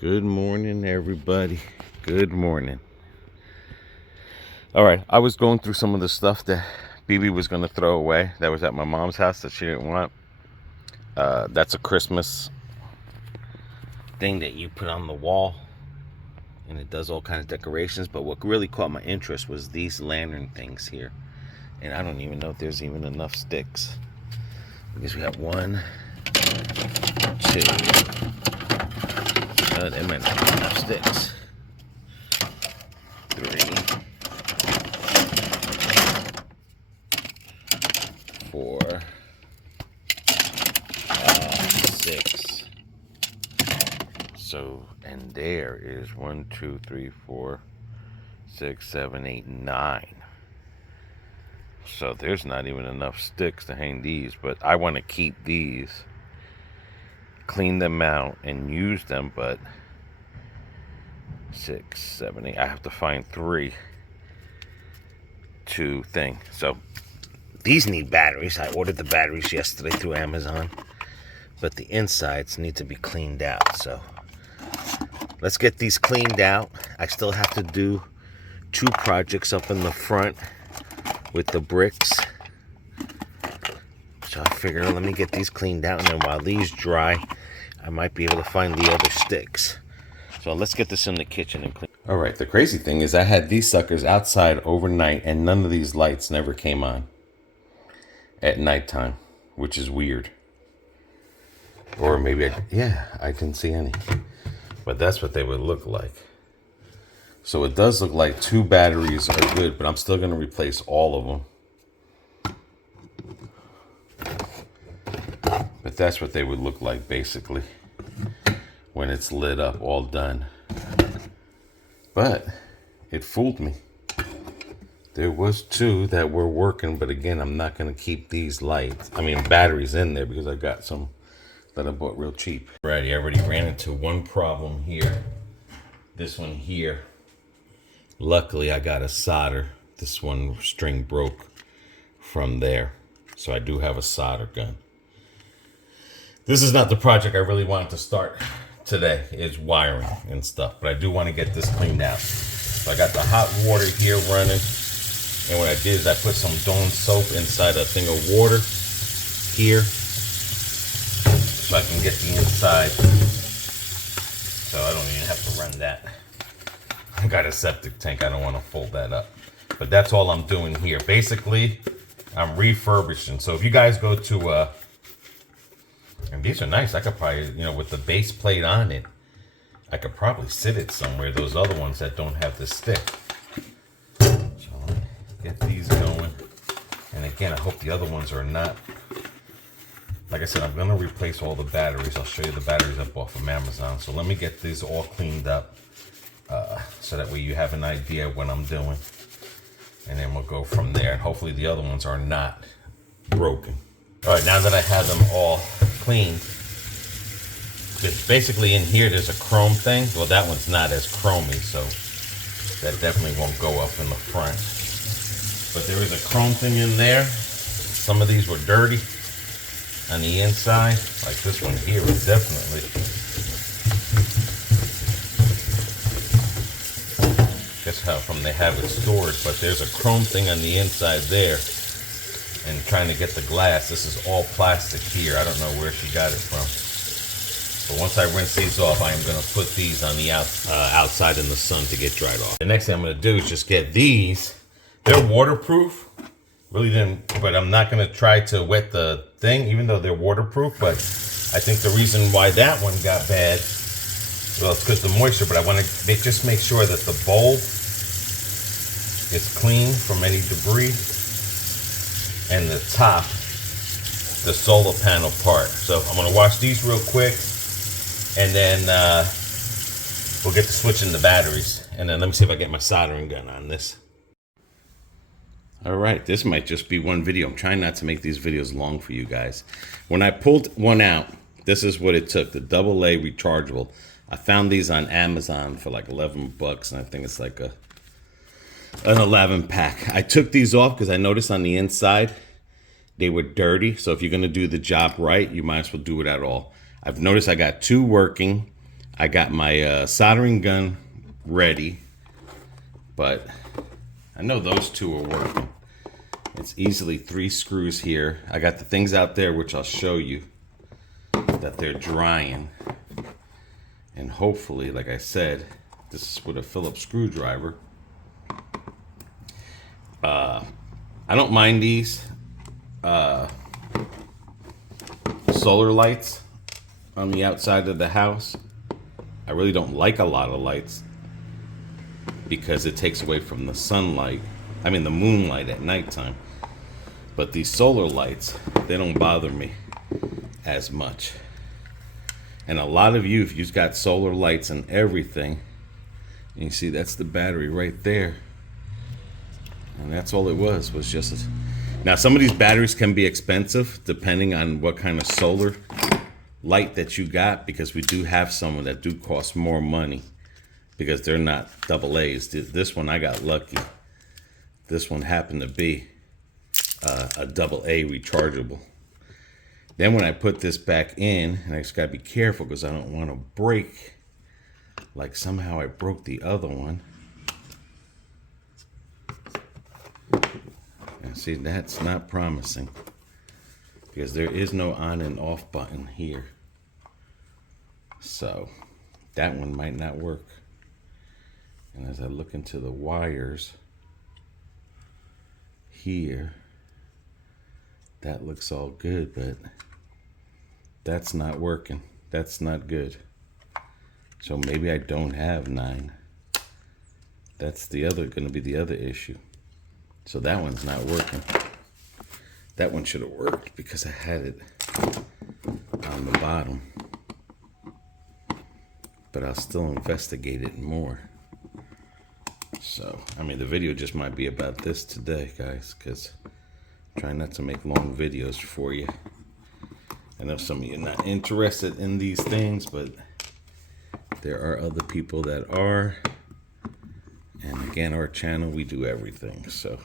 Good morning, everybody. Good morning. All right, I was going through some of the stuff that BB was going to throw away that was at my mom's house that she didn't want. That's a Christmas thing that you put on the wall, and it does all kinds of decorations. But what really caught my interest was these lantern things here. And I don't even know if there's even enough sticks. Because we have 1, 2. There might not be enough sticks. 3, 4, 5, 6. So, and there is 1, 2, 3, 4, 6, 7, 8, 9. So there's not even enough sticks to hang these, but I want to keep these, clean them out, and use them. But 6, 7, 8. I have to find 3 to thing. So these need batteries. I ordered the batteries yesterday through Amazon, but the insides need to be cleaned out. So let's get these cleaned out. I still have to do 2 projects up in the front with the bricks. So I figure, let me get these cleaned out, and then while these dry, I might be able to find the other sticks. So let's get this in the kitchen and clean. All right, the crazy thing is I had these suckers outside overnight, and none of these lights never came on at nighttime, which is weird. Or maybe, I didn't see any. But that's what they would look like. So it does look like 2 batteries are good, but I'm still going to replace all of them. But that's what they would look like, basically, when it's lit up, all done. But it fooled me. There was 2 that were working, but again, I'm not going to keep these batteries in there because I got some that I bought real cheap. Alrighty, I already ran into one problem here. This one here. Luckily, I got a solder. This one string broke from there. So I do have a solder gun. This is not the project I really wanted to start today. It's wiring and stuff. But I do want to get this cleaned out. So I got the hot water here running. And what I did is I put some Dawn soap inside a thing of water here. So I can get the inside. So I don't even have to run that. I got a septic tank. I don't want to fold that up. But that's all I'm doing here. Basically, I'm refurbishing. So if you guys go to, and these are nice. I could probably, with the base plate on it, I could probably sit it somewhere. Those other ones that don't have the stick. So let me get these going. And again, I hope the other ones are not. Like I said, I'm going to replace all the batteries. I'll show you the batteries I bought from Amazon. So let me get these all cleaned up. So that way you have an idea of what I'm doing, and then we'll go from there, and hopefully the other ones are not broken. All right, now that I have them all cleaned, it's basically in here there's a chrome thing. Well, that one's not as chromy, so that definitely won't go up in the front, but there is a chrome thing in there. Some of these were dirty on the inside, like this one here is definitely. Guess how from they have it stored, but there's a chrome thing on the inside there. And trying to get the glass, this is all plastic here. I don't know where she got it from. But once I rinse these off, I am going to put these on the outside in the sun to get dried off. The next thing I'm going to do is just get these. They're waterproof. Really didn't, but I'm not going to try to wet the thing, even though they're waterproof. But I think the reason why that one got bad, well, it's because the moisture, but I want to just make sure that the bowl is clean from any debris, and the top, the solar panel part. So I'm going to wash these real quick, and then we'll get to switching the batteries. And then let me see if I get my soldering gun on this. All right, this might just be one video. I'm trying not to make these videos long for you guys. When I pulled one out, this is what it took, the AA rechargeable. I found these on Amazon for like $11, and I think it's like an 11 pack. I took these off because I noticed on the inside they were dirty. So if you're going to do the job right, you might as well do it at all. I've noticed I got 2 working. I got my soldering gun ready, but I know those two are working. It's easily 3 screws here. I got the things out there which I'll show you that they're drying. And hopefully, like I said, this is with a Phillips screwdriver. I don't mind these solar lights on the outside of the house. I really don't like a lot of lights because it takes away from the sunlight. I mean the moonlight at nighttime. But these solar lights, they don't bother me as much. And a lot of you, if you've got solar lights and everything, and you see that's the battery right there. And that's all it was just now some of these batteries can be expensive depending on what kind of solar light that you got, because we do have some that do cost more money because they're not AA's. This one I got lucky. This one happened to be a AA rechargeable. Then when I put this back in, and I just gotta be careful because I don't want to break, like somehow I broke the other one. And see, that's not promising because there is no on and off button here. So that one might not work. And as I look into the wires here, that looks all good, but that's not working. That's not good. So maybe I don't have 9. That's gonna be the other issue. So that one's not working. That one should have worked because I had it on the bottom. But I'll still investigate it more. So, I mean, the video just might be about this today, guys, because I'm trying not to make long videos for you. I know some of you are not interested in these things, but there are other people that are. And again, our channel, we do everything, so.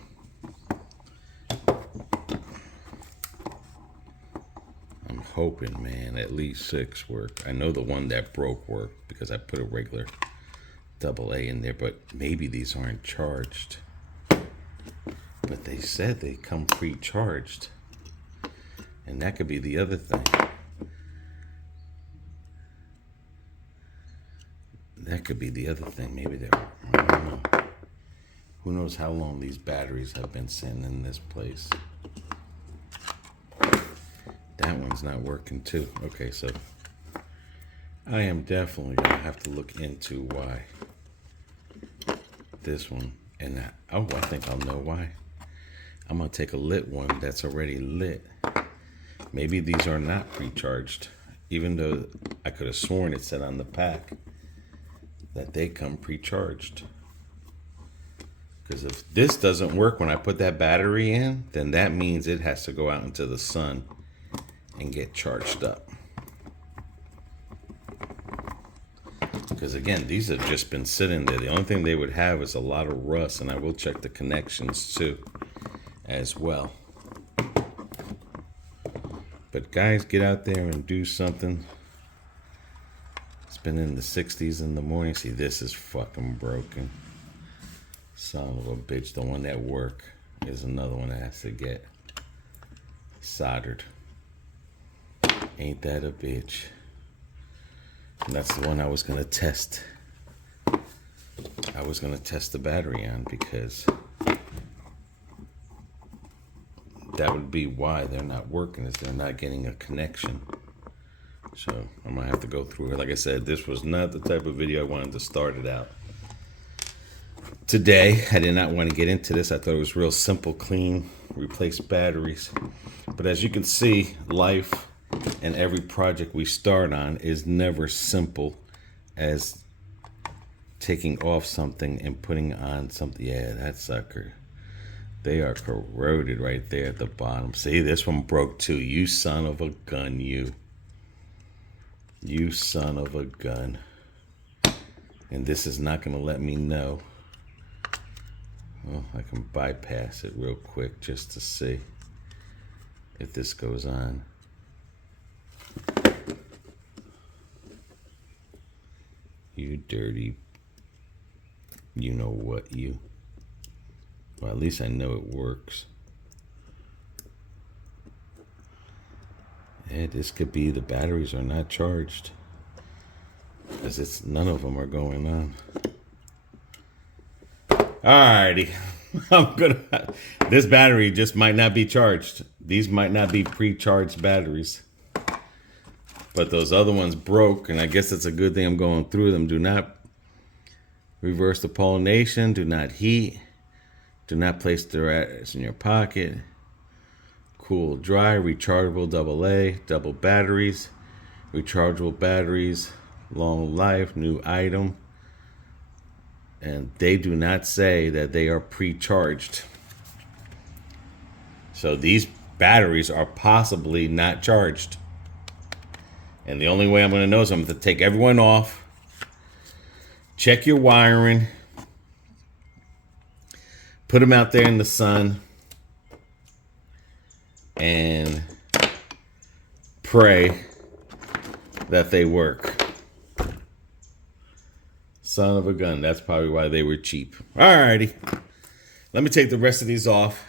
I'm hoping, man, at least 6 work. I know the one that broke worked because I put a regular AA in there, but maybe these aren't charged. But they said they come pre-charged. And that could be the other thing. That could be the other thing. Maybe they're, I don't know. Who knows how long these batteries have been sitting in this place. That one's not working too. Okay, so I am definitely gonna have to look into why this one, and I think I'll know why. I'm gonna take a lit one that's already lit. Maybe these are not pre-charged, even though I could have sworn it said on the pack that they come pre-charged. Because if this doesn't work when I put that battery in, then that means it has to go out into the sun and get charged up. Because again, these have just been sitting there. The only thing they would have is a lot of rust, and I will check the connections too as well. But guys, get out there and do something. It's been in the 60s in the morning. See, this is fucking broken. Son of a bitch. The one at work is another one that has to get soldered. Ain't that a bitch? And that's the one I was gonna test. I was gonna test the battery on because that would be why they're not working, is they're not getting a connection. So I'm gonna have to go through it. Like I said, this was not the type of video I wanted to start it out. Today, I did not want to get into this. I thought it was real simple, clean, replace batteries. But as you can see, life and every project we start on is never simple as taking off something and putting on something. Yeah, that sucker. They are corroded right there at the bottom. See, this one broke too. You son of a gun, you. You son of a gun. And this is not going to let me know. Well, I can bypass it real quick just to see if this goes on. You dirty, you know what, you. Well, at least I know it works. Yeah, this could be the batteries are not charged. Because none of them are going on. Alrighty. This battery just might not be charged. These might not be pre-charged batteries. But those other ones broke, and I guess it's a good thing I'm going through them. Do not reverse the pollination. Do not heat. Do not place the rats in your pocket. Cool, dry, rechargeable AA, double batteries, rechargeable batteries, long life, new item. And they do not say that they are pre-charged. So these batteries are possibly not charged. And the only way I'm going to know is I'm going to take everyone off, check your wiring, put them out there in the sun, and pray that they work. Son of a gun. That's probably why they were cheap. Alrighty. Let me take the rest of these off.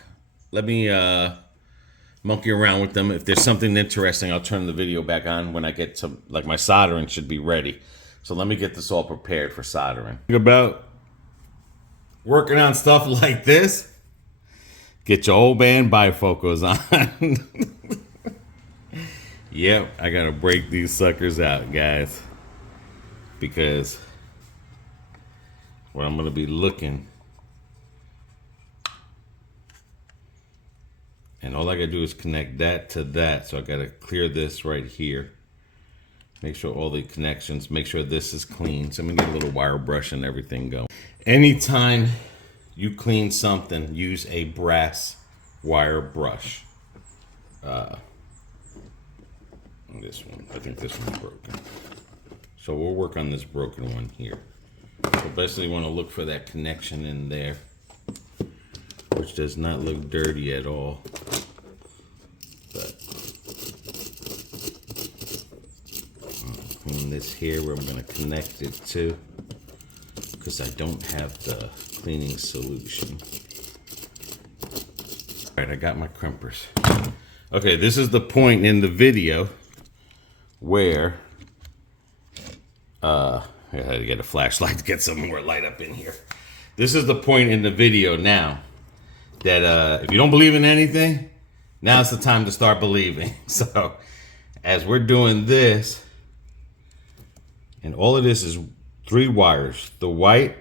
Let me monkey around with them. If there's something interesting, I'll turn the video back on when I get to, like, my soldering should be ready. So let me get this all prepared for soldering. Think about working on stuff like this. Get your old band bifocals on. Yep, I gotta break these suckers out, guys. Because where I'm gonna be looking, and all I gotta do is connect that to that. So I gotta clear this right here. Make sure all the connections, make sure this is clean. So I'm gonna get a little wire brush and everything going. Anytime you clean something, use a brass wire brush. This one, I think this one's broken. So we'll work on this broken one here. So basically you want to look for that connection in there, which does not look dirty at all. But I'll clean this here where I'm going to connect it to, because I don't have the cleaning solution. All right, I got my crimpers. Okay, this is the point in the video where I had to get a flashlight to get some more light up in here. This is the point in the video now that if you don't believe in anything, now's the time to start believing. So as we're doing this, and all of this is 3 wires. The white,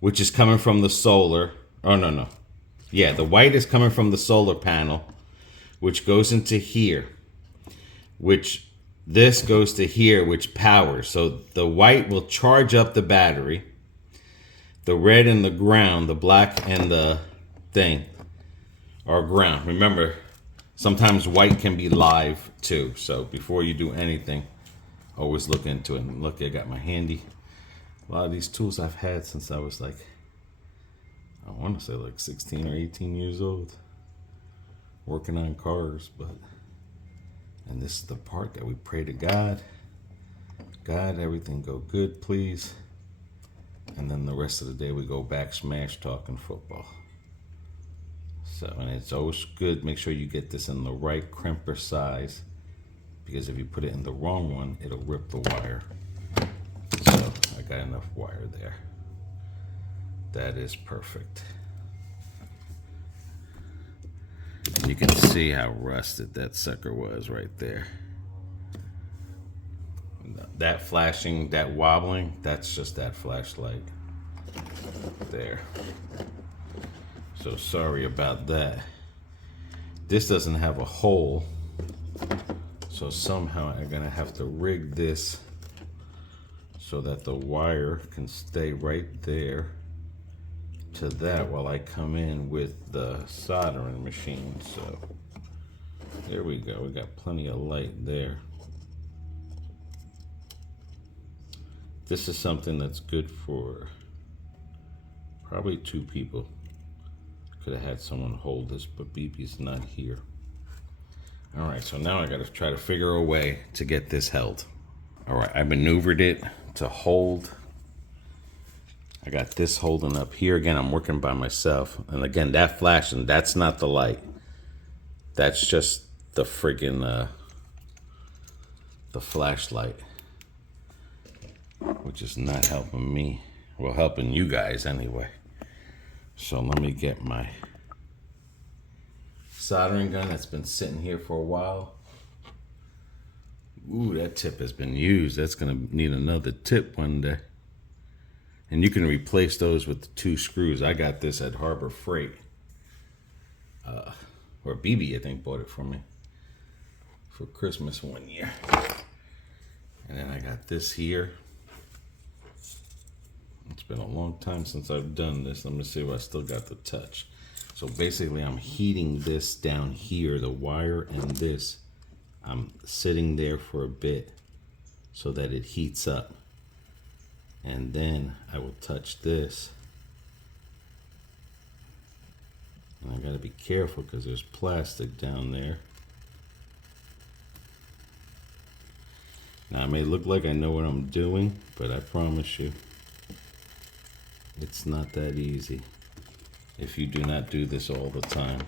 which is coming from the solar. Oh, no. Yeah, the white is coming from the solar panel, which goes into here, which this goes to here, which powers. So the white will charge up the battery. The red and the ground, the black and the thing, are ground. Remember, sometimes white can be live too. So before you do anything, always look into it. And look, I got my handy. A lot of these tools I've had since I was like, I want to say like 16 or 18 years old, working on cars. And this is the part that we pray to God. God, everything go good, please. And then the rest of the day we go back smash talking football. So, and it's always good, make sure you get this in the right crimper size, because if you put it in the wrong one, it'll rip the wire. So I got enough wire there. That is perfect. And you can see how rusted that sucker was right there. That flashing, that wobbling, that's just that flashlight there. So sorry about that. This doesn't have a hole, so somehow I'm gonna have to rig this so that the wire can stay right there to that while I come in with the soldering machine. So there we go, we got plenty of light there. This is something that's good for probably 2 people. Could have had someone hold this, but BB's not here. All right, so now I gotta try to figure a way to get this held. All right, I maneuvered it to hold. I got this holding up here. Again, I'm working by myself. And again, that flashing, that's not the light. That's just the friggin' the flashlight, which is not helping me. Well, helping you guys anyway. So let me get my soldering gun that's been sitting here for a while. Ooh, that tip has been used. That's gonna need another tip one day. And you can replace those with the 2 screws. I got this at Harbor Freight. Or BB, I think, bought it for me for Christmas one year. And then I got this here. It's been a long time since I've done this. Let me see if I still got the touch. So basically, I'm heating this down here, the wire and this. I'm sitting there for a bit so that it heats up. And then I will touch this. And I gotta be careful because there's plastic down there. Now, it may look like I know what I'm doing, but I promise you, it's not that easy if you do not do this all the time,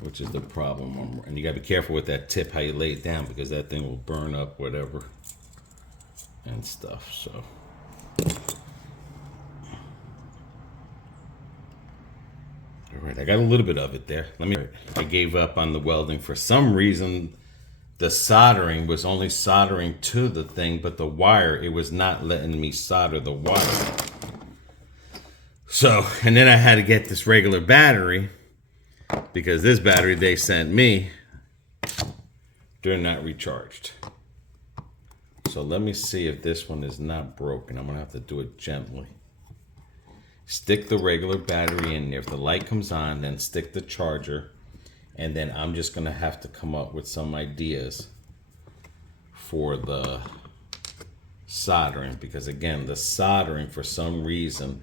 which is the problem. And you gotta be careful with that tip, how you lay it down, because that thing will burn up whatever and stuff. So all right, I got a little bit of it there. I gave up on the welding. For some reason, the soldering was only soldering to the thing, but the wire, it was not letting me solder the wire. So, and then I had to get this regular battery, because this battery they sent me, they're not recharged. So let me see if this one is not broken. I'm gonna have to do it gently. Stick the regular battery in there. If the light comes on, then stick the charger. And then I'm just gonna have to come up with some ideas for the soldering. Because again, the soldering, for some reason,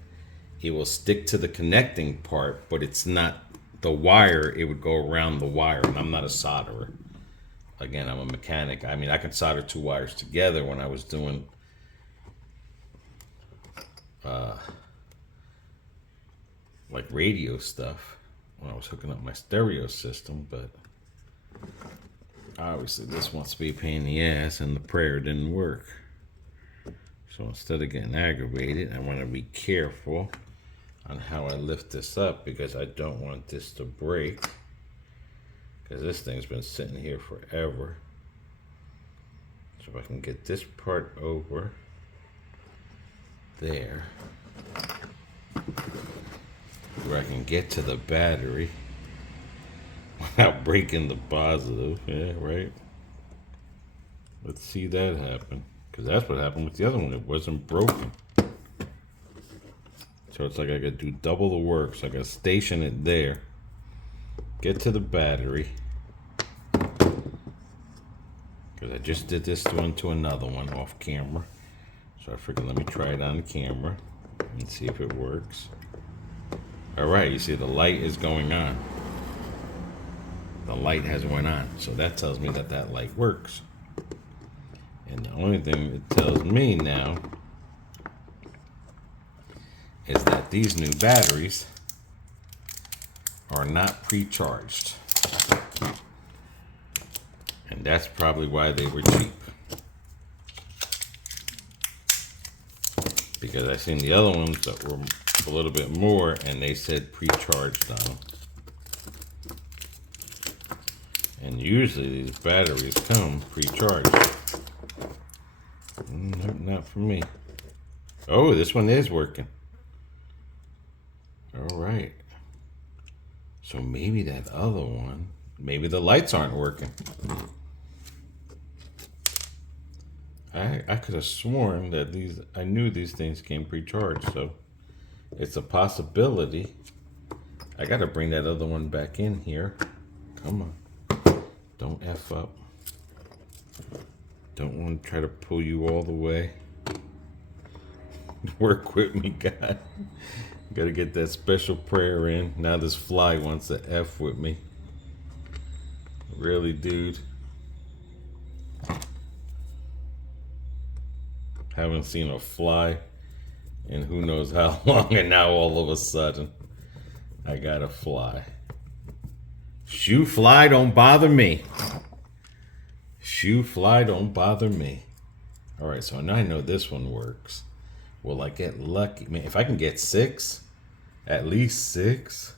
it will stick to the connecting part, but it's not the wire. It would go around the wire, and I'm not a solderer. Again, I'm a mechanic. I mean, I can solder 2 wires together when I was doing like radio stuff, when I was hooking up my stereo system, but obviously this wants to be a pain in the ass, and the prayer didn't work. So instead of getting aggravated, I want to be careful on how I lift this up, because I don't want this to break. Because this thing's been sitting here forever. So if I can get this part over there, where I can get to the battery without breaking the positive. Yeah, right? Let's see that happen. Because that's what happened with the other one. It wasn't broken. So it's like I gotta do double the work. So I gotta station it there. Get to the battery. Because I just did this one to another one off camera. So I figured let me try it on camera and see if it works. Alright, you see the light is going on. The light has went on. So that tells me that that light works. And the only thing it tells me now is that these new batteries are not pre-charged. And that's probably why they were cheap. Because I seen the other ones that were a little bit more and they said pre-charged on them. And usually these batteries come pre-charged. Not for me. Oh, this one is working. All right. So maybe that other one, maybe the lights aren't working. I could have sworn that I knew these things came pre-charged, so it's a possibility. I gotta bring that other one back in here. Come on. Don't F up. Don't want to try to pull you all the way. Work with me, God. Gotta get that special prayer in. Now this fly wants to F with me. Really, dude? Haven't seen a fly in who knows how long, and now all of a sudden, I got a fly. Shoo fly, don't bother me. Shoo fly, don't bother me. All right, so now I know this one works. Will I get lucky? Man, if I can get 6, at least 6,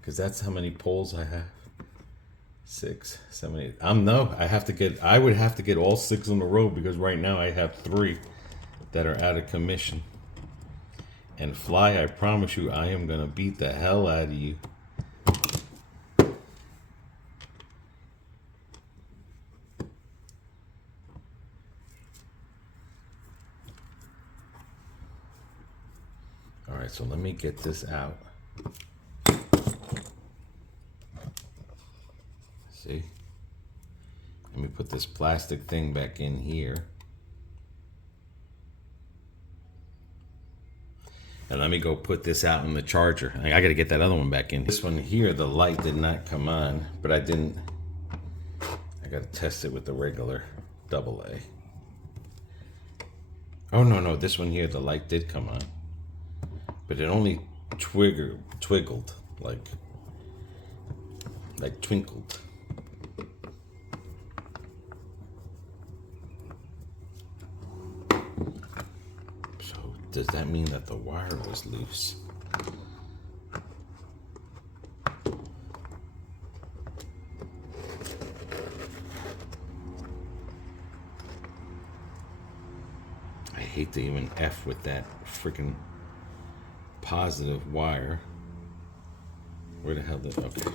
because that's how many poles I have. 6, 7, 8. I would have to get all 6 in a row, because right now I have 3 that are out of commission. And fly, I promise you, I am gonna beat the hell out of you. All right, so let me get this out. See? Let me put this plastic thing back in here. And let me go put this out in the charger. I gotta get that other one back in. This one here, the light did not come on, but I gotta test it with the regular AA. Oh, no, this one here, the light did come on. But it only twiggled, like twinkled. So does that mean that the wire was loose? I hate to even F with that freaking positive wire. Where the hell did, okay.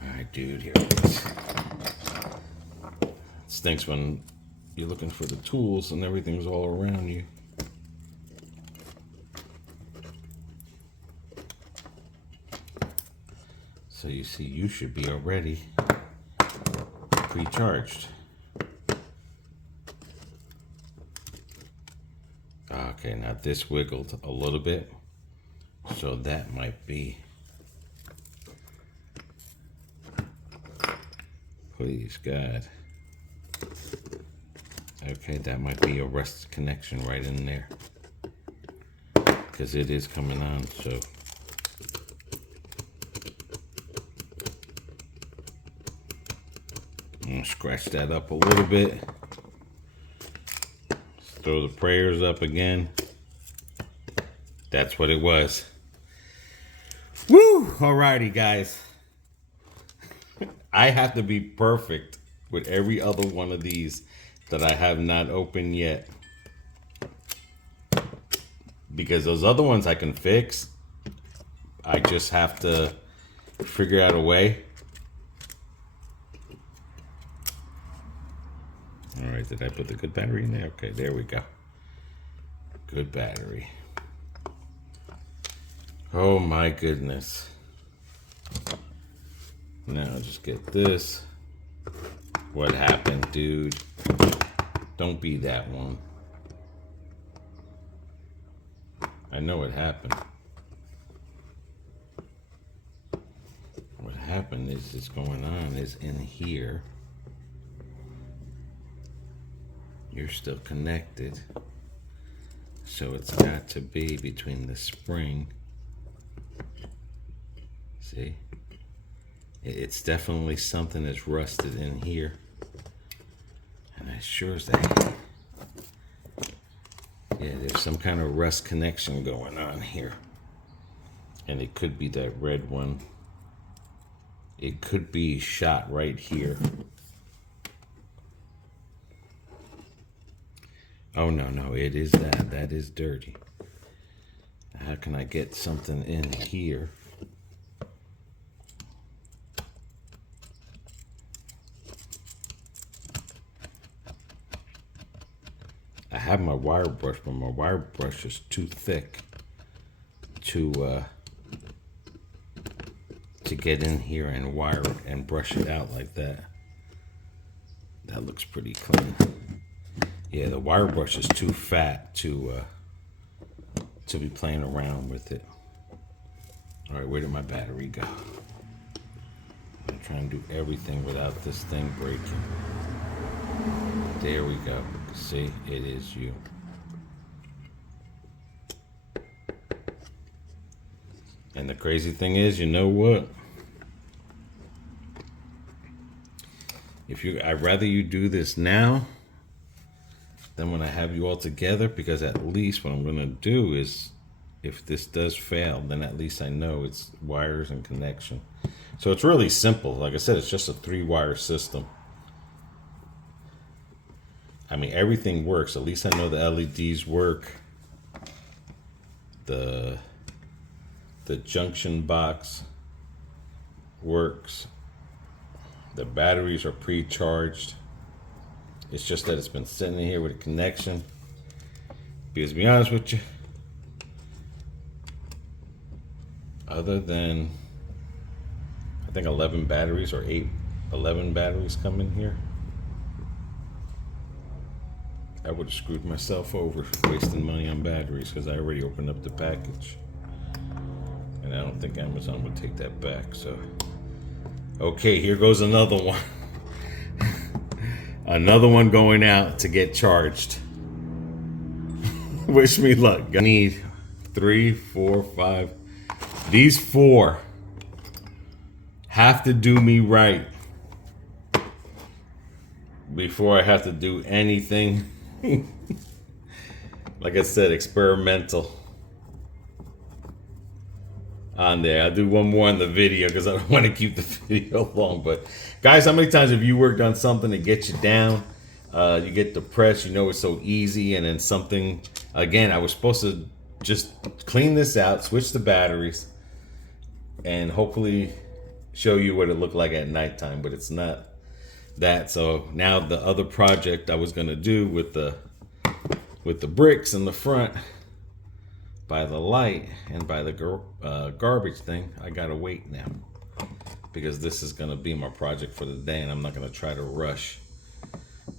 Alright, dude, here it is. It stinks when you're looking for the tools and everything's all around you. So you see, you should be already pre-charged. Okay, now this wiggled a little bit, so that might be, please God. Okay, that might be a rust connection right in there, because it is coming on, so. I'm gonna scratch that up a little bit. Throw the prayers up again. That's what it was. Woo! Alrighty, guys. I have to be perfect with every other one of these that I have not opened yet. Because those other ones I can fix. I just have to figure out a way. All right, did I put the good battery in there? Okay, there we go. Good battery. Oh my goodness. Now I'll just get this. What happened, dude? Don't be that one. I know what happened. What happened is going on is in here. You're still connected, so it's got to be between the spring. See? It's definitely something that's rusted in here. And I sure as that. Yeah, there's some kind of rust connection going on here. And it could be that red one. It could be shot right here. Oh, no, it is that. That is dirty. How can I get something in here? I have my wire brush, but my wire brush is too thick to get in here and wire it and brush it out like that. That looks pretty clean. Yeah, the wire brush is too fat to be playing around with it. All right, where did my battery go? I'm trying to do everything without this thing breaking. There we go. See, it is you. And the crazy thing is, you know what? I'd rather you do this now than when I have you all together, because at least what I'm gonna do is, if this does fail, then at least I know it's wires and connection. So it's really simple. Like I said, it's just a 3-wire system. I mean, everything works. At least I know the LEDs work. The junction box works. The batteries are pre-charged. It's just that it's been sitting in here with a connection. Because to be honest with you, other than, I think 11 batteries or 11 batteries come in here, I would have screwed myself over wasting money on batteries, because I already opened up the package. And I don't think Amazon would take that back, so. Okay, here goes another one. Another one going out to get charged. Wish me luck. I need 3, 4, 5. These 4 have to do me right before I have to do anything. Like I said, experimental on there. I'll do one more on the video because I don't want to keep the video long. But guys, how many times have you worked on something that gets you down? You get depressed, you know it's so easy, and then something, again, I was supposed to just clean this out, switch the batteries, and hopefully show you what it looked like at nighttime, but it's not that. So now the other project I was gonna do with the bricks in the front by the light and by the garbage thing, I gotta wait now, because this is gonna be my project for the day, and I'm not gonna try to rush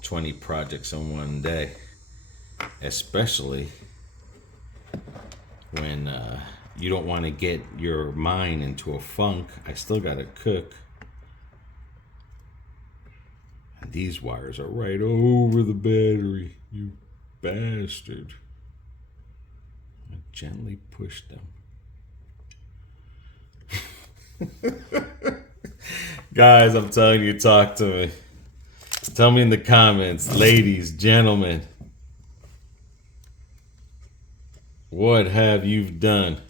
20 projects in one day, especially when you don't want to get your mind into a funk. I still gotta cook. And these wires are right over the battery, you bastard. I gently push them. Guys, I'm telling you, talk to me. Tell me in the comments, ladies, gentlemen, what have you done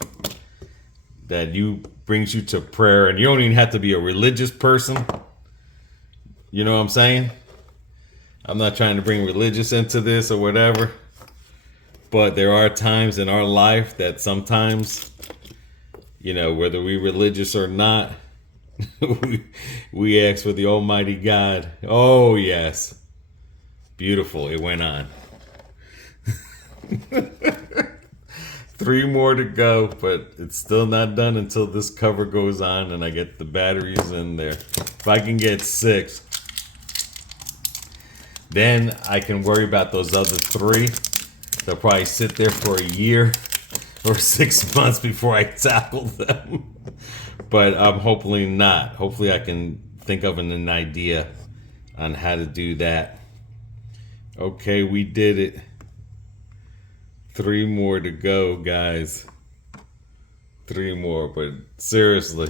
that brings you to prayer? And you don't even have to be a religious person. You know what I'm saying? I'm not trying to bring religious into this or whatever. But there are times in our life that sometimes, you know, whether we're religious or not, we ask for the Almighty God. Oh, yes. Beautiful. It went on. 3 more to go, but it's still not done until this cover goes on and I get the batteries in there. If I can get 6, then I can worry about those other 3. They'll probably sit there for a year or 6 months before I tackle them. But I'm hopefully not. Hopefully I can think of an idea on how to do that. Okay, we did it. 3 more to go, guys. 3 more, but seriously,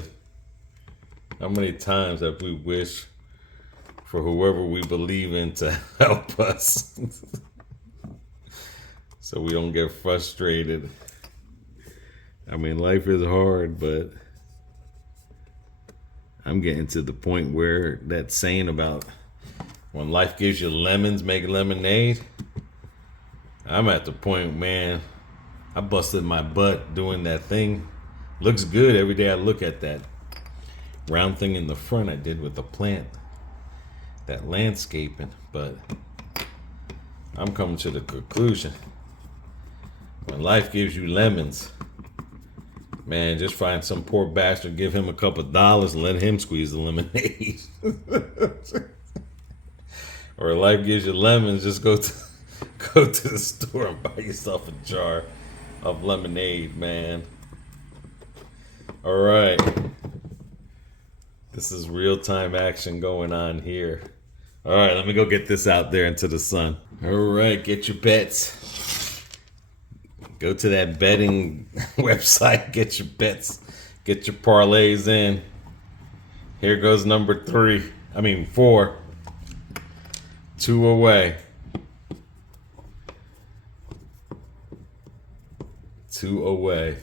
how many times have we wished for whoever we believe in to help us so we don't get frustrated? I mean, life is hard, but I'm getting to the point where that saying about when life gives you lemons, make lemonade. I'm at the point, man, I busted my butt doing that thing. Looks good every day I look at that round thing in the front I did with the plant, that landscaping. But I'm coming to the conclusion, when life gives you lemons, man, just find some poor bastard, give him a couple of dollars and let him squeeze the lemonade. Or life gives you lemons, just go to the store and buy yourself a jar of lemonade, man. All right. This is real-time action going on here. All right, let me go get this out there into the sun. All right, get your bets. Go to that betting website, get your bets, get your parlays in. Here goes number 4. 2 away. 2 away.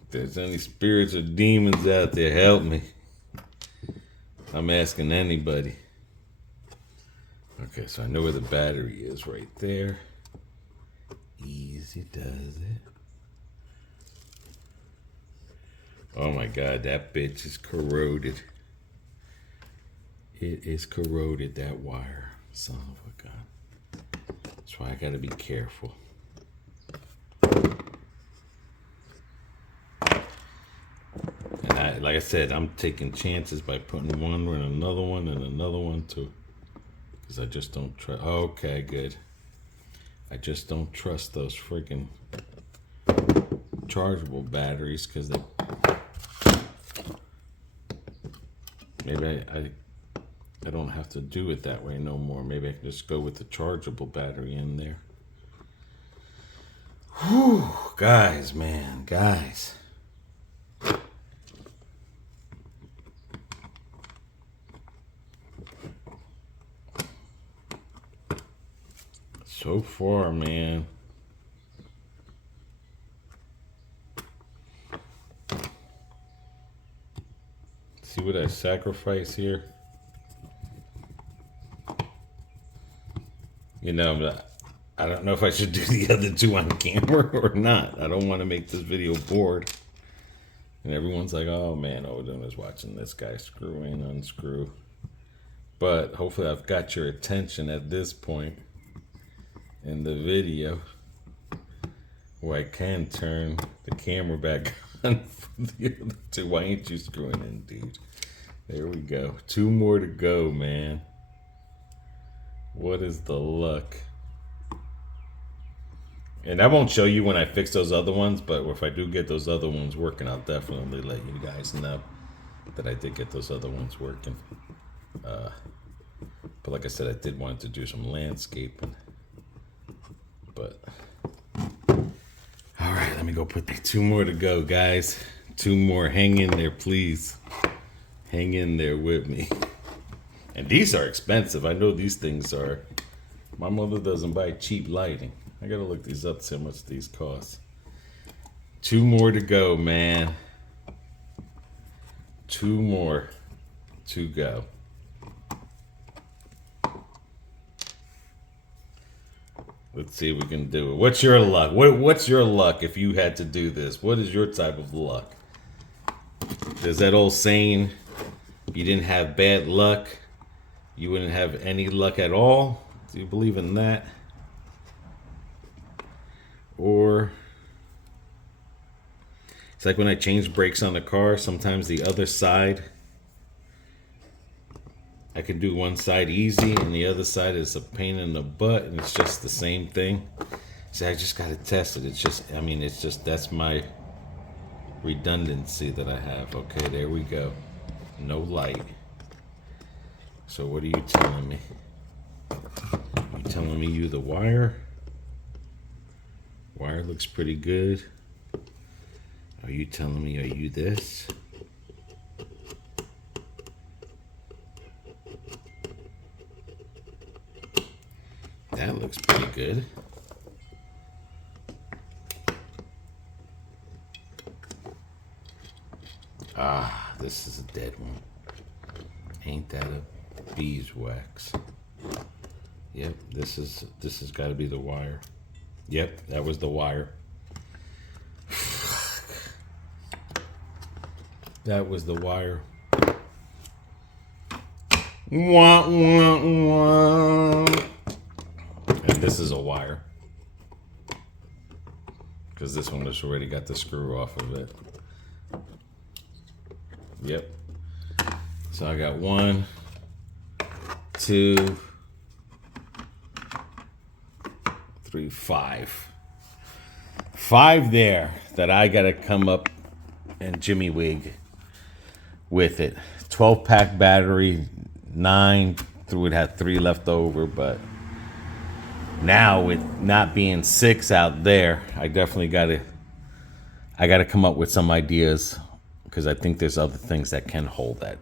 If there's any spirits or demons out there, help me. I'm asking anybody. Okay, so I know where the battery is right there. Easy does it. Oh my God, that bitch is corroded. It is corroded, that wire. Son of a gun. That's why I gotta be careful. And like I said, I'm taking chances by putting one and another one and another one too. Because I just don't trust. Okay, good. I just don't trust those freaking chargeable batteries because they. Maybe I don't have to do it that way no more. Maybe I can just go with the chargeable battery in there. Whew, guys, man, guys. So far, man. See what I sacrifice here? You know, I don't know if I should do the other 2 on camera or not. I don't want to make this video bored. And everyone's like, oh man, Odin is watching this guy screw in, unscrew. But hopefully I've got your attention at this point in the video where I can turn the camera back on for the other 2. Why ain't you screwing in, dude? There we go. 2 more to go, man. What is the luck? And I won't show you when I fix those other ones, but if I do get those other ones working, I'll definitely let you guys know that I did get those other ones working. But like I said, I did want to do some landscaping. But all right, let me go put 2 more to go, guys. 2 more. Hang in there, please. Hang in there with me. And these are expensive. I know these things are. My mother doesn't buy cheap lighting. I gotta look these up to see how much these cost. 2 more to go, man. 2 more to go. Let's see if we can do it. What's your luck? What's your luck if you had to do this? What is your type of luck? There's that old saying, you didn't have bad luck, you wouldn't have any luck at all. Do you believe in that? Or it's like when I change brakes on the car, sometimes the other side, I can do one side easy and the other side is a pain in the butt, and it's just the same thing. See, I just got to test it. It's just, I mean, it's just, that's my redundancy that I have. Okay, there we go. No light. So what are you telling me? You telling me you the wire? Wire looks pretty good. Are you telling me, are you this? That looks pretty good. Ah, this is a dead one. Ain't that a beeswax? Yep, this has got to be the wire. Yep, that was the wire. That was the wire. Wah, wah, wah. And this is a wire. Because this one has already got the screw off of it. Yep. So I got 1, 2, 3, 5. 5 there that I gotta come up and Jimmy Wig with it. 12-pack battery, 9. Would have 3 left over, but now with not being 6 out there, I definitely gotta come up with some ideas, because I think there's other things that can hold that.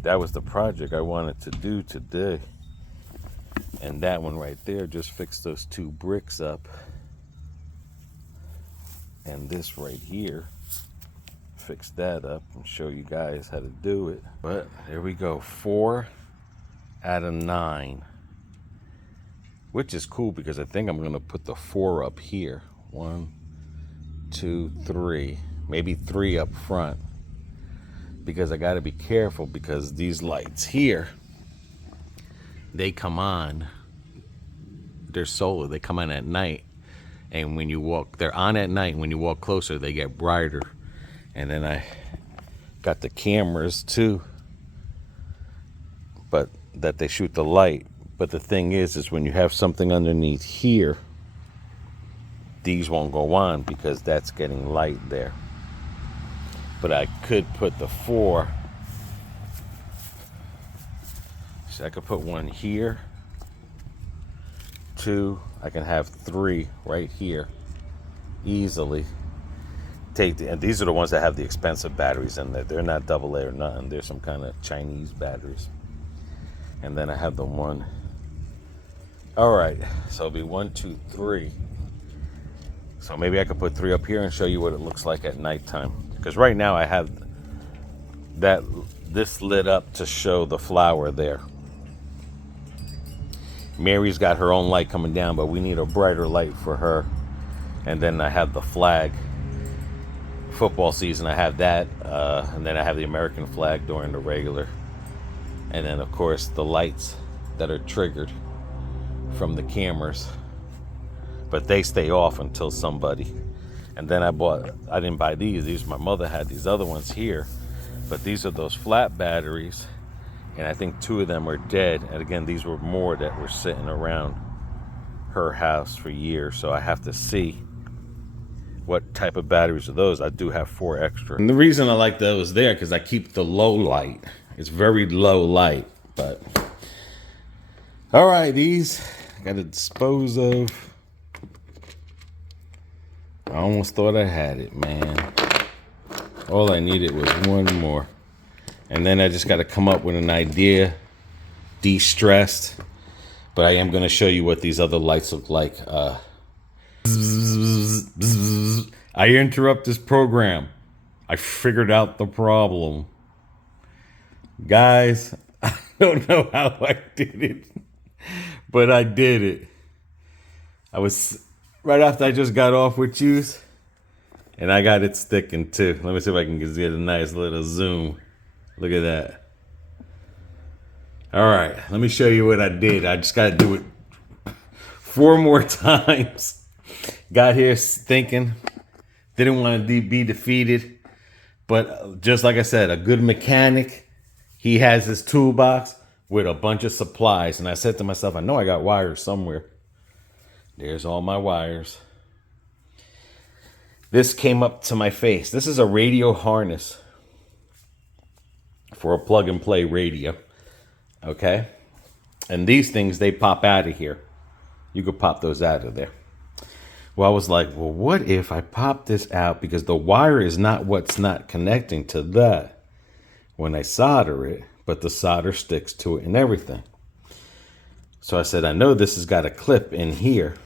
That was the project I wanted to do today. And that one right there just fixed those 2 bricks up. And this right here fix that up and show you guys how to do it. But there we go, 4 out of 9, which is cool because I think I'm gonna put the 4 up here. 1, 2, 3, maybe 3 up front, because I got to be careful, because these lights here, they come on, they're solar, they come on at night, and when you walk, they're on at night, when you walk closer they get brighter. And then I got the cameras too, but that they shoot the light. But the thing is when you have something underneath here, these won't go on because that's getting light there. But I could put the 4, so I could put 1 here, 2, I can have 3 right here easily. And these are the ones that have the expensive batteries in there. They're not AA or nothing. They're some kind of Chinese batteries. And then I have the 1. All right, so it'll be 1, 2, 3. So maybe I could put 3 up here and show you what it looks like at nighttime. Because right now I have this lit up to show the flower there. Mary's got her own light coming down, but we need a brighter light for her. And then I have the flag. Football season, I have that, and then I have the American flag during the regular, and then of course the lights that are triggered from the cameras, but they stay off until somebody. And then I didn't buy these, my mother had these other ones here, but these are those flat batteries, and I think 2 of them are dead. And again, these were more that were sitting around her house for years, so I have to see what type of batteries are those. I do have 4 extra. And the reason I like those there, because I keep the low light. It's very low light, but. All right, these I gotta dispose of. I almost thought I had it, man. All I needed was 1 more. And then I just gotta come up with an idea, de-stressed. But I am gonna show you what these other lights look like. I interrupt this program. I figured out the problem. Guys, I don't know how I did it, but I did it. I was right after I just got off with you, and I got it sticking too. Let me see if I can get a nice little zoom. Look at that. All right, let me show you what I did. I just got to do it 4 more times. Got here thinking, didn't want to be defeated, but just like I said, a good mechanic, he has his toolbox with a bunch of supplies. And I said to myself, I know I got wires somewhere. There's all my wires. This came up to my face. This is a radio harness for a plug and play radio. Okay. And these things, they pop out of here. You could pop those out of there. Well, I was like, well, what if I pop this out? Because the wire is not what's not connecting to that when I solder it, but the solder sticks to it and everything. So I said, I know this has got a clip in here.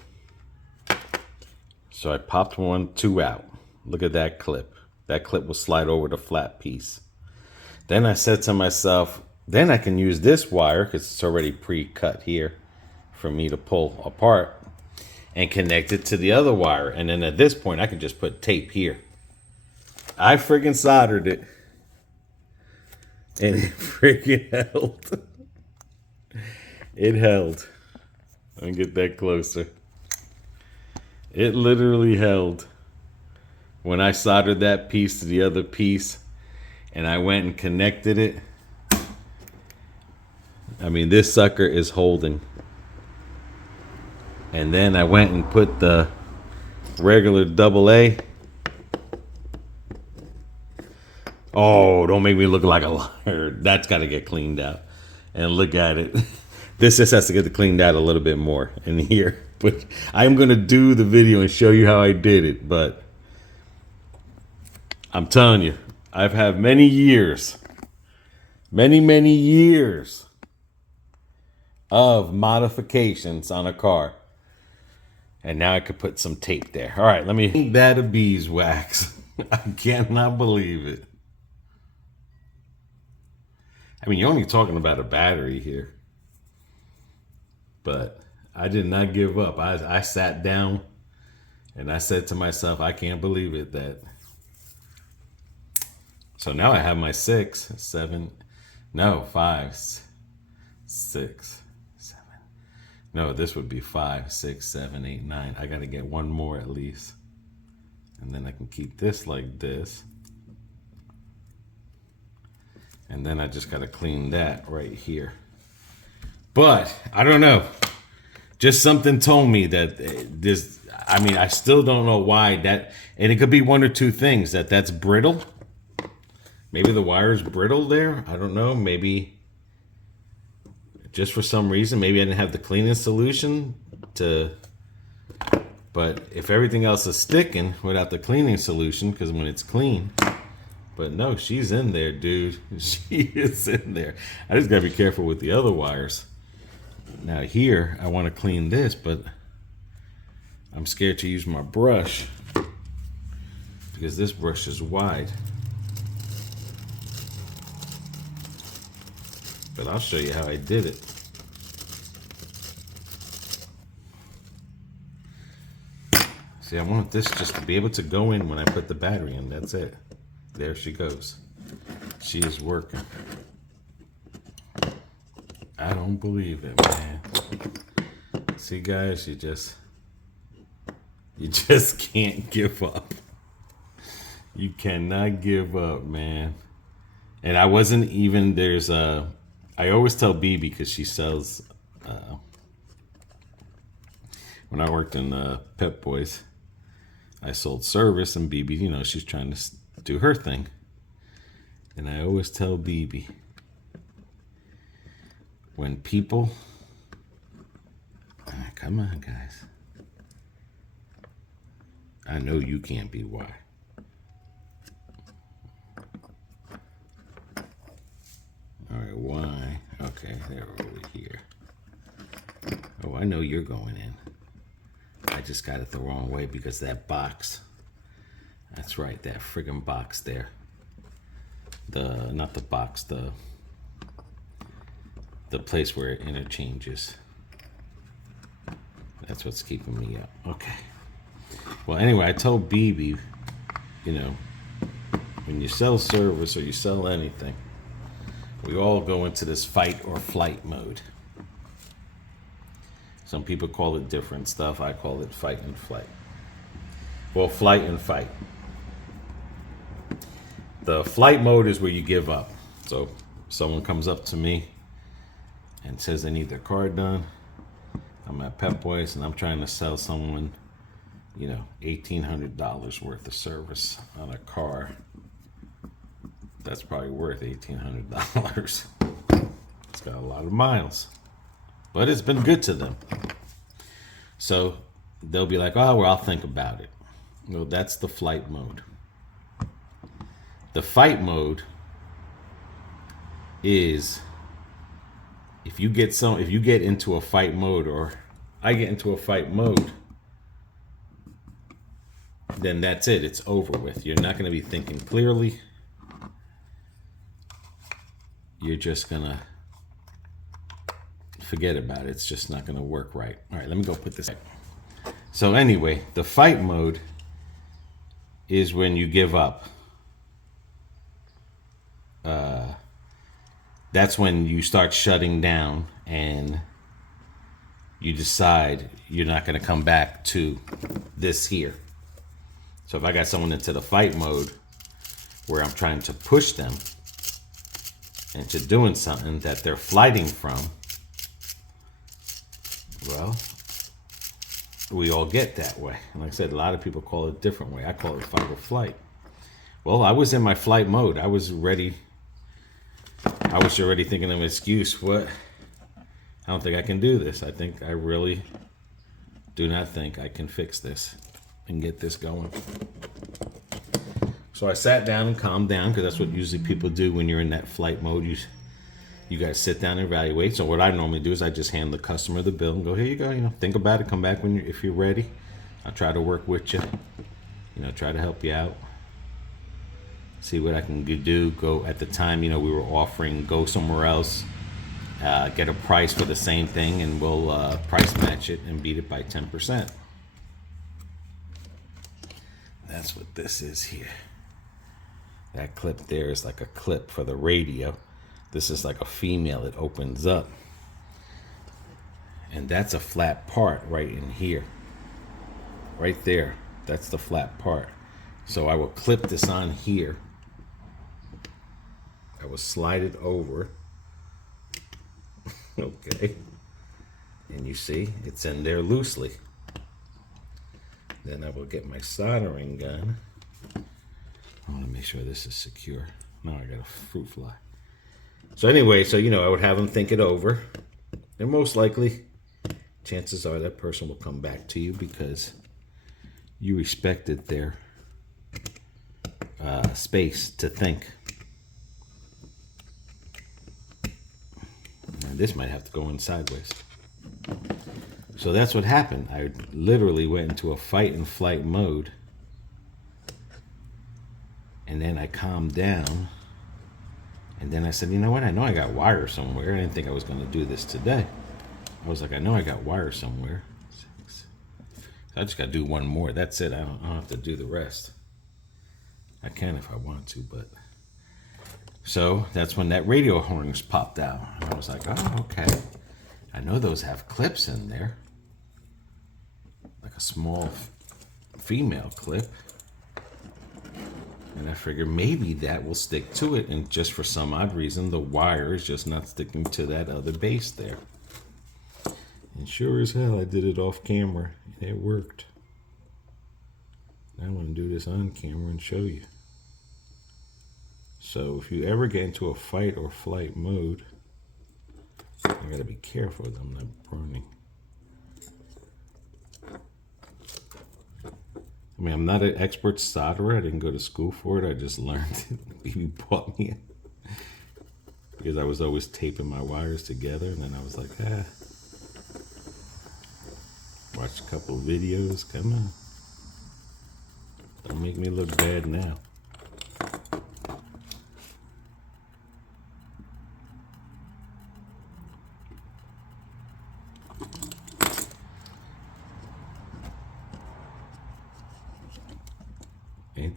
So I popped 2 out. Look at that clip. That clip will slide over the flat piece. Then I said to myself, then I can use this wire, because it's already pre-cut here for me to pull apart, and connect it to the other wire. And then at this point, I can just put tape here. I freaking soldered it. And it freaking held. It held. Let me get that closer. It literally held. When I soldered that piece to the other piece, and I went and connected it, I mean, this sucker is holding. And then I went and put the regular AA. Oh, don't make me look like a liar. That's got to get cleaned out. And look at it. This just has to get cleaned out a little bit more in here. But I'm going to do the video and show you how I did it. But I'm telling you, I've had many years, many years of modifications on a car. And now I could put some tape there. All right, let me make that a beeswax. I cannot believe it. I mean, you're only talking about a battery here. But I did not give up. I sat down and I said to myself, I can't believe it. So now I have my 5, 6, 7. No, this would be 5, 6, 7, 8, 9. I got to get one more at least. And then I can keep this like this. And then I just got to clean that right here. But I don't know. Just something told me that this, I mean, I still don't know why that, and it could be one or two things, that's brittle. Maybe the wire's brittle there. I don't know. Maybe just for some reason, maybe I didn't have the cleaning solution but if everything else is sticking without the cleaning solution, because when it's clean, but no, she's in there, dude. She is in there. I just gotta be careful with the other wires. Now here, I want to clean this, but I'm scared to use my brush because this brush is wide. But I'll show you how I did it. See, I want this just to be able to go in when I put the battery in. That's it. There she goes. She is working. I don't believe it, man. See, guys, you just can't give up. You cannot give up, man. And I wasn't even, I always tell BB, because she sells, when I worked in Pep Boys, I sold service, and BB, you know, she's trying to do her thing. And I always tell BB, when people, come on, guys. I know you can't be why. All right, why? Okay, they're over here. Oh, I know you're going in. I just got it the wrong way because that box. That's right, that friggin' box there. Not the box, the place where it interchanges. That's what's keeping me up. Okay. Well, anyway, I told BB, you know, when you sell service or you sell anything, we all go into this fight or flight mode. Some people call it different stuff. I call it fight and flight. Well, flight and fight. The flight mode is where you give up. So someone comes up to me and says they need their car done. I'm at Pep Boys and I'm trying to sell someone, you know, $1,800 worth of service on a car. That's probably worth $1,800. It's got a lot of miles, but it's been good to them. So they'll be like, oh, well, I'll think about it. Well, that's the flight mode. The fight mode is if you get into a fight mode, or I get into a fight mode, then that's it. It's over with. You're not going to be thinking clearly. You're just going to forget about it. It's just not going to work right. All right, let me go put this back. So anyway, the fight mode is when you give up. That's when you start shutting down and you decide you're not going to come back to this here. So if I got someone into the fight mode where I'm trying to push them into doing something that they're flighting from, well, we all get that way. And like I said, a lot of people call it a different way. I call it fight or flight. Well, I was in my flight mode. I was ready. I was already thinking of an excuse. What? I don't think I can do this. I think I really do not think I can fix this and get this going. So I sat down and calmed down, because that's what usually people do when you're in that flight mode. You guys sit down and evaluate. So what I normally do is I just hand the customer the bill and go, here you go. Think about it. Come back if you're ready. I'll try to work with you. Try to help you out. See what I can do. Go at the time, we were offering go somewhere else, get a price for the same thing, and we'll price match it and beat it by 10%. That's what this is here. That clip there is like a clip for the radio. This is like a female. It opens up. And that's a flat part right in here. Right there. That's the flat part. So I will clip this on here. I will slide it over. Okay. And you see, it's in there loosely. Then I will get my soldering gun. I want to make sure this is secure. No, I got a fruit fly. So anyway, I would have them think it over. And most likely, chances are that person will come back to you because you respected their space to think. And this might have to go in sideways. So that's what happened. I literally went into a fight and flight mode. And then I calmed down. And then I said, you know what? I know I got wire somewhere. I didn't think I was going to do this today. I was like, I know I got wire somewhere. So I just got to do one more. That's it. I don't have to do the rest. I can if I want to, but... So that's when that radio horns popped out. And I was like, oh, okay. I know those have clips in there. Like a small female clip. And I figured maybe that will stick to it. And just for some odd reason, the wire is just not sticking to that other base there. And sure as hell, I did it off camera. And it worked. Now I'm going to do this on camera and show you. So if you ever get into a fight or flight mode, I got to be careful that I'm not burning. I mean, I'm not an expert solderer. I didn't go to school for it. I just learned it. Baby bought me it. Because I was always taping my wires together. And then I was like, watched a couple of videos. Come on. Don't make me look bad now.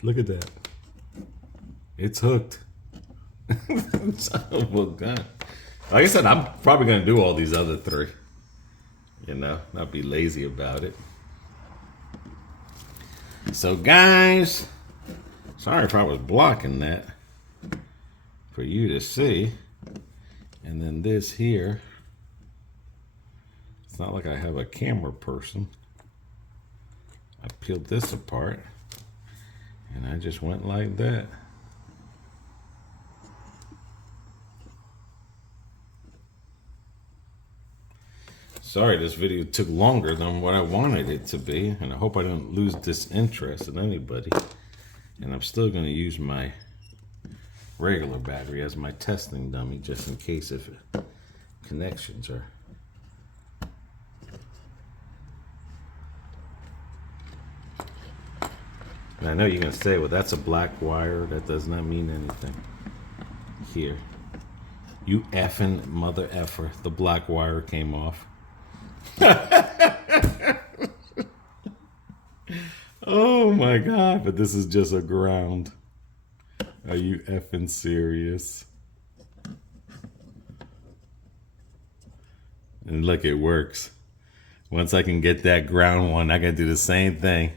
Look at that. It's hooked. Son of a gun. Like I said, I'm probably going to do all these other three. Not be lazy about it. So guys, sorry if I was blocking that for you to see. And then this here. It's not like I have a camera person. I peeled this apart. And I just went like that. Sorry, this video took longer than what I wanted it to be. And I hope I don't lose disinterest in anybody. And I'm still going to use my regular battery as my testing dummy, just in case if connections are... I know you're going to say, well, that's a black wire. That does not mean anything. Here. You effing mother effer. The black wire came off. Oh my God. But this is just a ground. Are you effing serious? And look, it works. Once I can get that ground one, I can do the same thing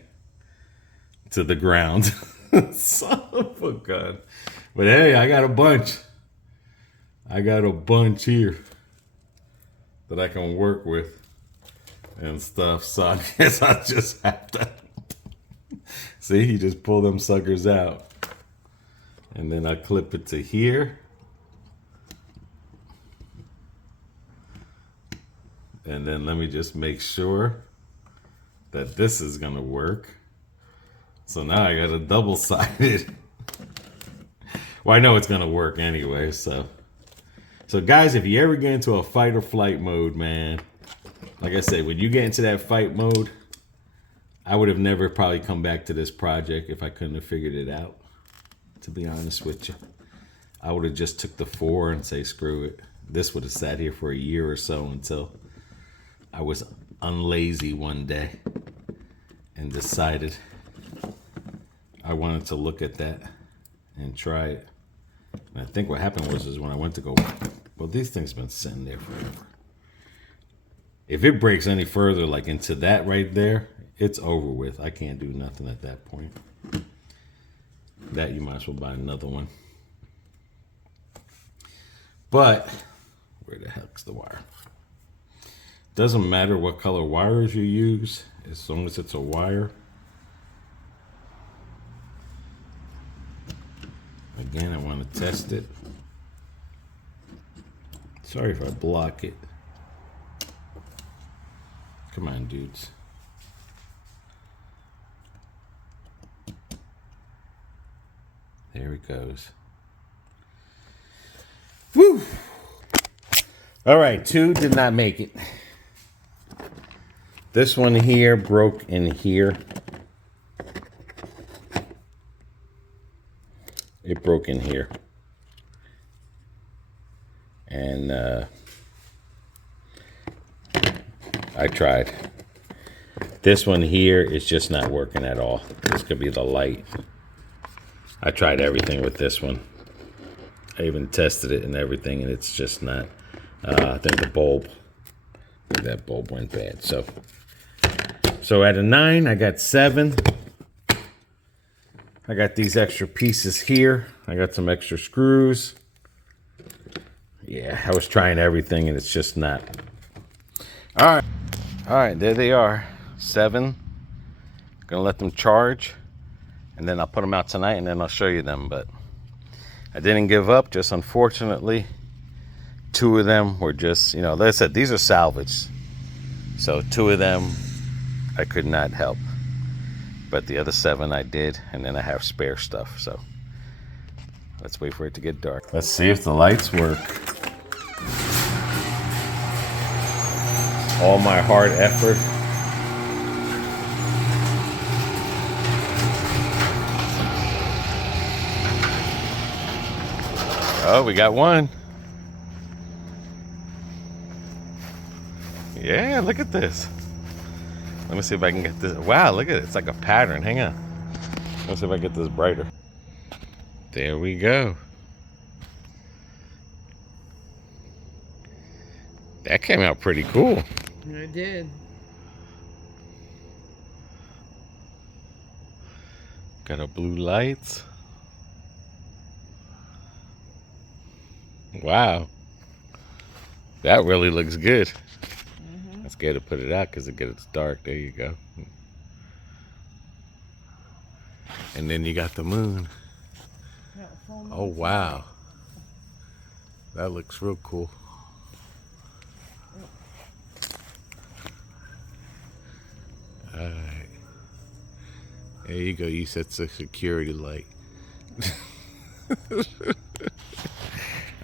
to the ground. Son of a gun. But hey, I got a bunch. I got a bunch here that I can work with and stuff. So I guess I just have to... See, he just pulled them suckers out. And then I clip it to here. And then let me just make sure that this is gonna work. So now I got a double-sided. Well, I know it's gonna work anyway, so guys, if you ever get into a fight or flight mode, man, like I said, when you get into that fight mode, I would have never probably come back to this project if I couldn't have figured it out, to be honest with you. I would have just took the 4 and say, screw it. This would have sat here for a year or so until I was unlazy one day and decided I wanted to look at that and try it. And I think what happened was when I went to go, well, these things have been sitting there forever. If it breaks any further, like into that right there, it's over with. I can't do nothing at that point. That you might as well buy another one. But where the heck's the wire? Doesn't matter what color wires you use, as long as it's a wire. Again, I want to test it. Sorry if I block it. Come on, dudes. There it goes. Woo! All right, 2 did not make it. This one here broke in here. It broke in here. And I tried. This one here is just not working at all. This could be the light. I tried everything with this one. I even tested it and everything, and it's just not. I think the bulb, that bulb went bad. So at a 9, I got 7. I got these extra pieces here. I got some extra screws. Yeah, I was trying everything and it's just not. All right, there they are. 7. Gonna let them charge, and then I'll put them out tonight, and then I'll show you them. But I didn't give up. Just unfortunately, 2 of them were just, you know, like I said, these are salvaged. So 2 of them I could not help, but the other 7 I did, and then I have spare stuff. So let's wait for it to get dark. Let's see if the lights work. All my hard effort. Oh, we got one. Yeah, look at this. Let me see if I can get this. Wow, look at it. It's like a pattern. Hang on. Let's see if I can get this brighter. There we go. That came out pretty cool. It did. Got our blue lights. Wow. That really looks good. I'm scared to put it out because it gets dark. There you go. And then you got the moon. Oh, wow. That looks real cool. All right. There you go. You set the security light.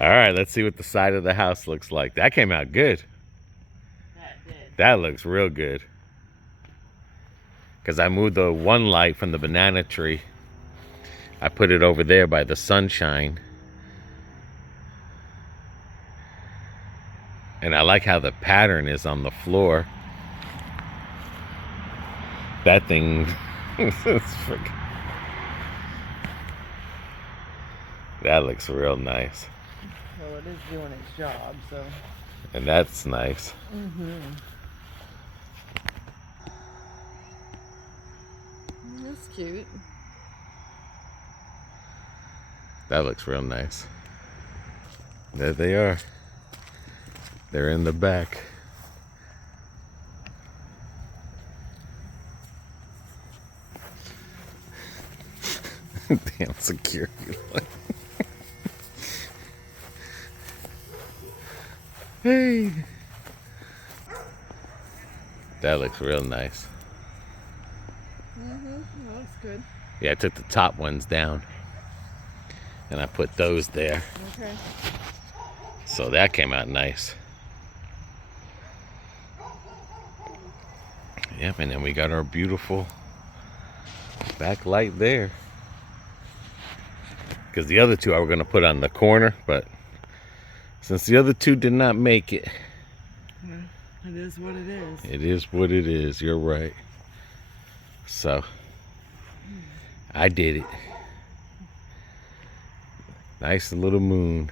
All right, let's see what the side of the house looks like. That came out good. That did. That looks real good. Because I moved the one light from the banana tree. I put it over there by the sunshine. And I like how the pattern is on the floor. That thing is freaking... That looks real nice. Well, it is doing its job, so. And that's nice. That's cute. That looks real nice. There they are. They're in the back. Damn security. Hey. That looks real nice. That looks good. Yeah, I took the top ones down. And I put those there. Okay. So that came out nice. Yep, and then we got our beautiful backlight there. Because the other two I were going to put on the corner, but since the other two did not make it. It is what it is. It is what it is. You're right. So, I did it. Nice little moon.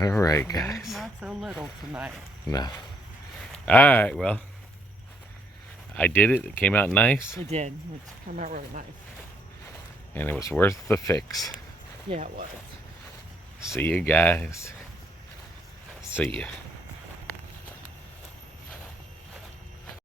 All right, guys. Not so little tonight. No. All right, well, I did it. It came out nice. It did. It came out really nice. And it was worth the fix. Yeah, it was. See you guys. See ya.